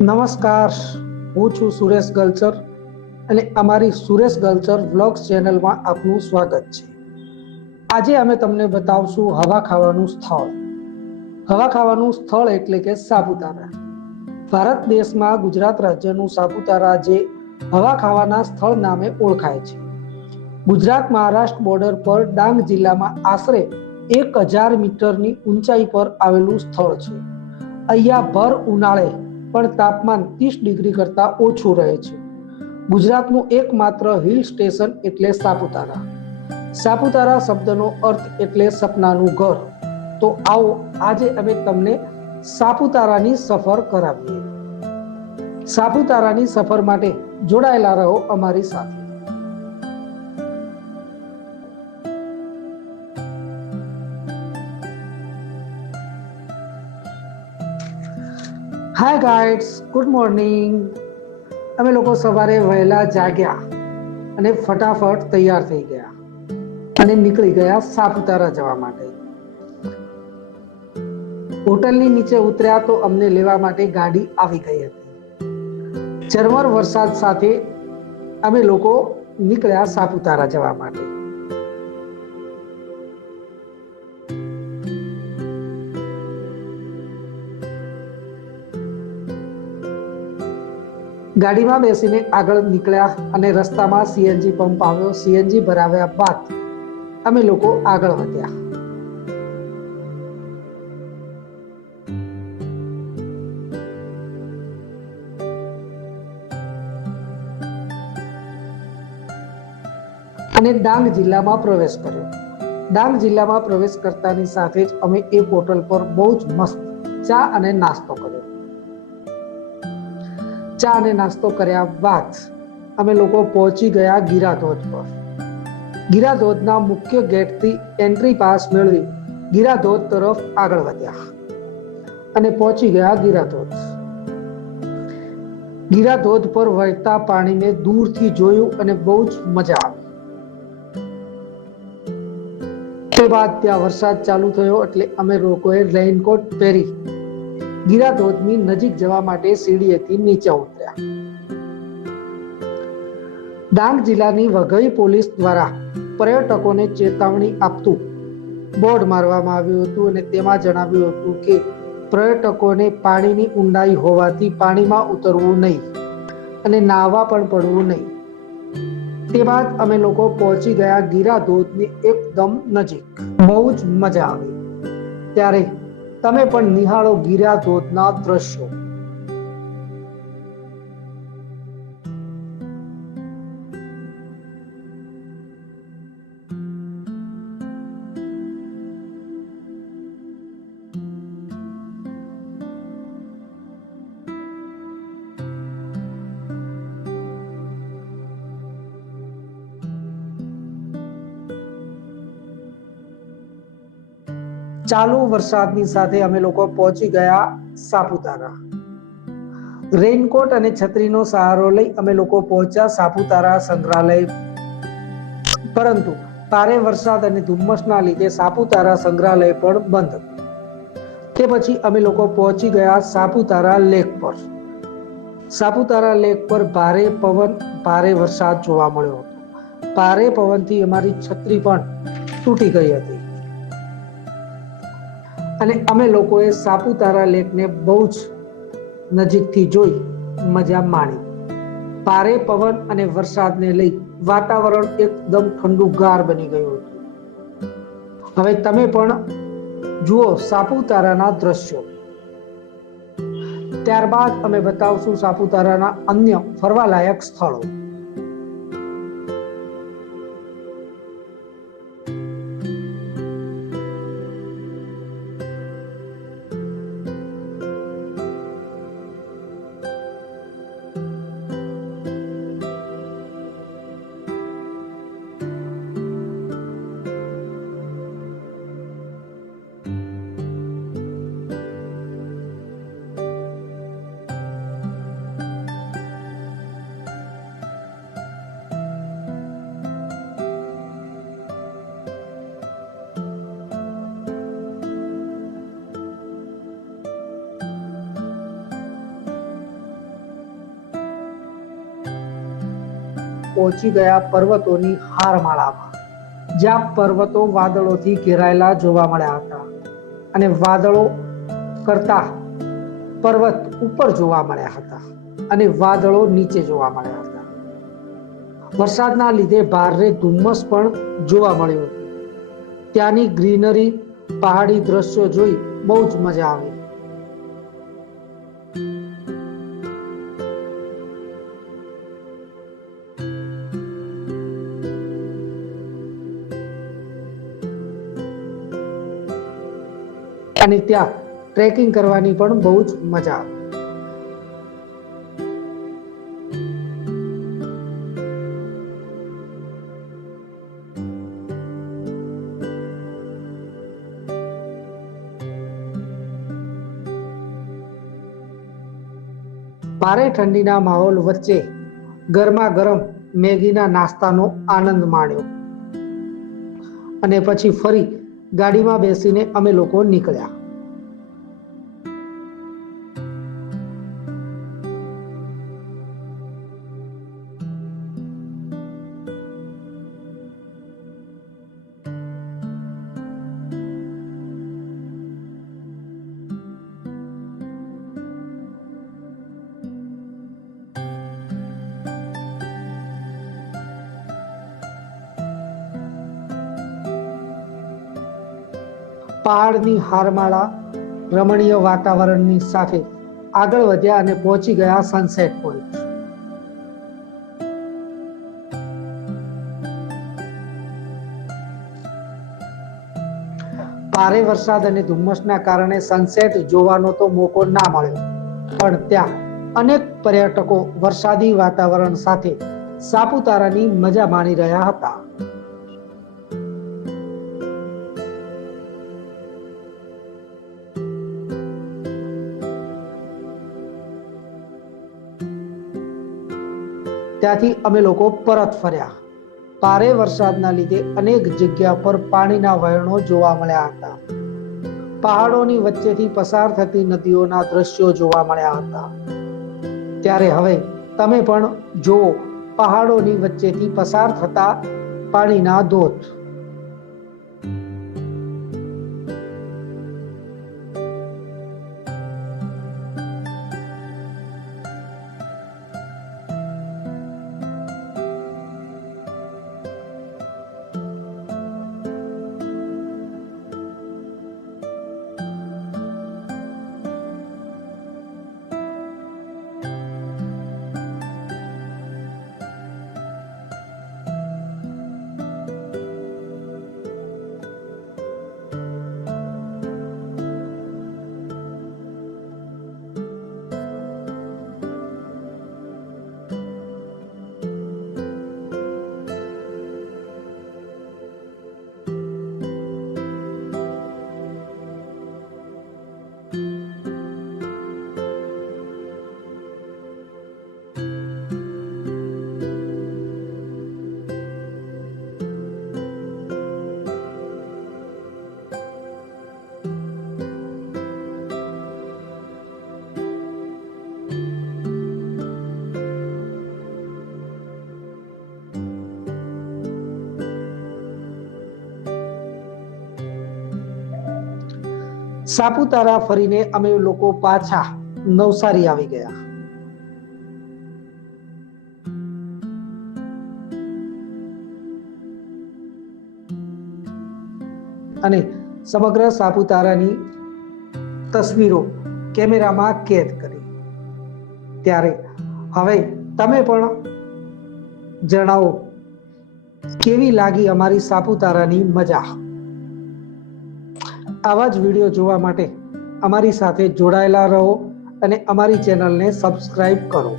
નમસ્કાર, હું છું સુરેશ ગલચર અને અમારી સુરેશ ગલચર વ્લોગ્સ ચેનલમાં આપનું સ્વાગત છે. આજે અમે તમને બતાવશું હવા ખાવાનું સ્થળ. હવા ખાવાનું સ્થળ એટલે કે સાપુતારા. ભારત દેશમાં ગુજરાત રાજ્યનું સાપુતારા જે હવા ખાવાના સ્થળ નામે ઓળખાય છે. ગુજરાત મહારાષ્ટ્ર બોર્ડર પર ડાંગ જિલ્લામાં આશરે 1000 મીટરની ઊંચાઈ પર આવેલું સ્થળ છે. અહીંયા ભર ઉનાળે પણ તાપમાન 30 ડિગ્રી કરતા ઓછું રહે છે. ગુજરાતનું એકમાત્ર હિલ સ્ટેશન એટલે સાપુતારા. સાપુતારા શબ્દનો અર્થ એટલે સપનાનું ઘર. તો આવો આજે અમે તમને સાપુતારાની સફર કરાવીએ. સાપુતારાની સફર માટે જોડાયેલા રહો અમારી સાથે. હાય ગાઈડ્સ, ગુડ મોર્નિંગ. અમે લોકો સવારે વહેલા જાગ્યા અને ફટાફટ તૈયાર થઈ ગયા અને નીકળી ગયા સાપુતારા જવા માટે. હોટલની નીચે ઉતર્યા તો અમને લેવા માટે ગાડી આવી ગઈ હતી. ઝરમર વરસાદ સાથે અમે લોકો નીકળ્યા સાપુતારા જવા માટે. ગાડીમાં બેસીને આગળ નીકળ્યા અને રસ્તામાં સીએનજી પંપ આવ્યો. સીએનજી ભરાવ્યા બાદ અમે લોકો આગળ વધ્યા. અને ડાંગ જિલ્લામાં પ્રવેશ કર્યો. ડાંગ જિલ્લામાં પ્રવેશ કરતાની સાથે જ અમે એક હોટલ પર બહુ જ મસ્ત ચા અને નાસ્તો કર્યો. ચા અને નાસ્તો કર્યા બાદ અમે લોકો પહોંચી ગયા ગિરાધોધ પર. ગિરાધોધના મુખ્ય ગેટથી એન્ટ્રી પાસ મેળવી ગિરાધોધ તરફ આગળ વધ્યા અને પહોંચી ગયા ગિરાધોધ. ગિરાધોધ પર વહેતા પાણીને દૂરથી જોયું અને બહુ જ મજા આવી. તે બાદ ત્યાં વરસાદ ચાલુ થયો એટલે અમે લોકોએ રેઇનકોટ પહેરી ગિરાધોધની નજીક જવા માટે સીડીએથી નીચે ઉતર્યા. ડાંગ જિલ્લાની વઘઈ પોલીસ દ્વારા પર્યટકોને ચેતવણી આપતું બોર્ડ મારવામાં આવ્યું હતું અને તેમાં જણાવ્યું હતું કે પર્યટકોને પાણીની ઊંડાઈ હોવાથી પાણીમાં ઉતરવું નહીં અને નાહવા પણ પડવું નહીં. તે બાદ અમે લોકો પહોંચી ગયા ગિરાધોધની એકદમ નજીક. બહુ જ મજા આવી. ત્યારે તમે પણ નિહાળો ગિરાધોધના દ્રશ્યો. ચાલુ વરસાદની સાથે અમે લોકો પહોંચી ગયા સાપુતારા. રેઇનકોટ અને છત્રીનો સહારો લઈ અમે લોકો પહોંચ્યા સાપુતારા સંગ્રહાલય. પરંતુ ભારે વરસાદ અને ધુમ્મસના લીધે સાપુતારા સંગ્રહાલય પણ બંધ હતું. તે પછી અમે લોકો પહોંચી ગયા સાપુતારા લેક પર. સાપુતારા લેક પર ભારે પવન, ભારે વરસાદ જોવા મળ્યો હતો. ભારે પવનથી અમારી છત્રી પણ તૂટી ગઈ હતી અને અમે લોકોએ સાપુતારા લેકને બહુ જ નજીકથી જોઈ મજા માણી. ભારે પવન અને વરસાદને લઈ વાતાવરણ એકદમ ઠંડુગાર બની ગયું હતું. હવે તમે પણ જુઓ સાપુતારાના દ્રશ્યો. ત્યારબાદ અમે બતાવશું સાપુતારાના અન્ય ફરવાલાયક સ્થળો. પહોંચી ગયા પર્વતોની હારમાળામાં, જ્યાં પર્વતો વાદળોથી ઘેરાયેલા જોવા મળ્યા હતા અને વાદળો કરતા પર્વત ઉપર જોવા મળ્યા હતા અને વાદળો નીચે જોવા મળ્યા હતા. વરસાદના લીધે ભારે ધુમ્મસ પણ જોવા મળ્યું હતું. ત્યાંની ગ્રીનરી, પહાડી દ્રશ્યો જોઈ બહુ જ મજા આવી. અને ત્યાં ટ્રેકિંગ કરવાની પણ બહુ જ મજા આવી. ભારે ઠંડીના માહોલ વચ્ચે ગરમા ગરમ મેગીના નાસ્તાનો આનંદ માણ્યો અને પછી ફરી ગાડીમાં બેસીને અમે લોકો નીકળ્યા. પહાડની હારમાળા, રમણીય વાતાવરણની સાથે આગળ વધ્યા અને પહોંચી ગયા સનસેટ પોઈન્ટ. ભારે વરસાદ અને ધુમ્મસના કારણે સનસેટ જોવાનો તો મોકો ના મળ્યો, પણ ત્યાં અનેક પર્યટકો વરસાદી વાતાવરણ સાથે સાપુતારાની મજા માણી રહ્યા હતા. ત્યાંથી અમે લોકો પરત ફર્યા. ભારે વરસાદના લીધે અનેક જગ્યા પર પાણીના વહેણો જોવા મળ્યા હતા. પહાડોની વચ્ચેથી પસાર થતી નદીઓના દ્રશ્યો જોવા મળ્યા હતા. ત્યારે હવે તમે પણ જુઓ પહાડોની વચ્ચેથી પસાર થતા પાણીના ધોધ. સાપુતારા ફરીને અમે લોકો પાછા નવસારી આવી ગયા. અને સમગ્ર સાપુતારાની તસવીરો કેમેરામાં કેદ કરી. ત્યારે હવે તમે પણ જણાવો કેવી લાગી અમારી સાપુતારાની મજા. આવા જ વિડીયો જોવા માટે અમારી સાથે જોડાયેલા રહો અને અમારી ચેનલને સબસ્ક્રાઇબ કરો.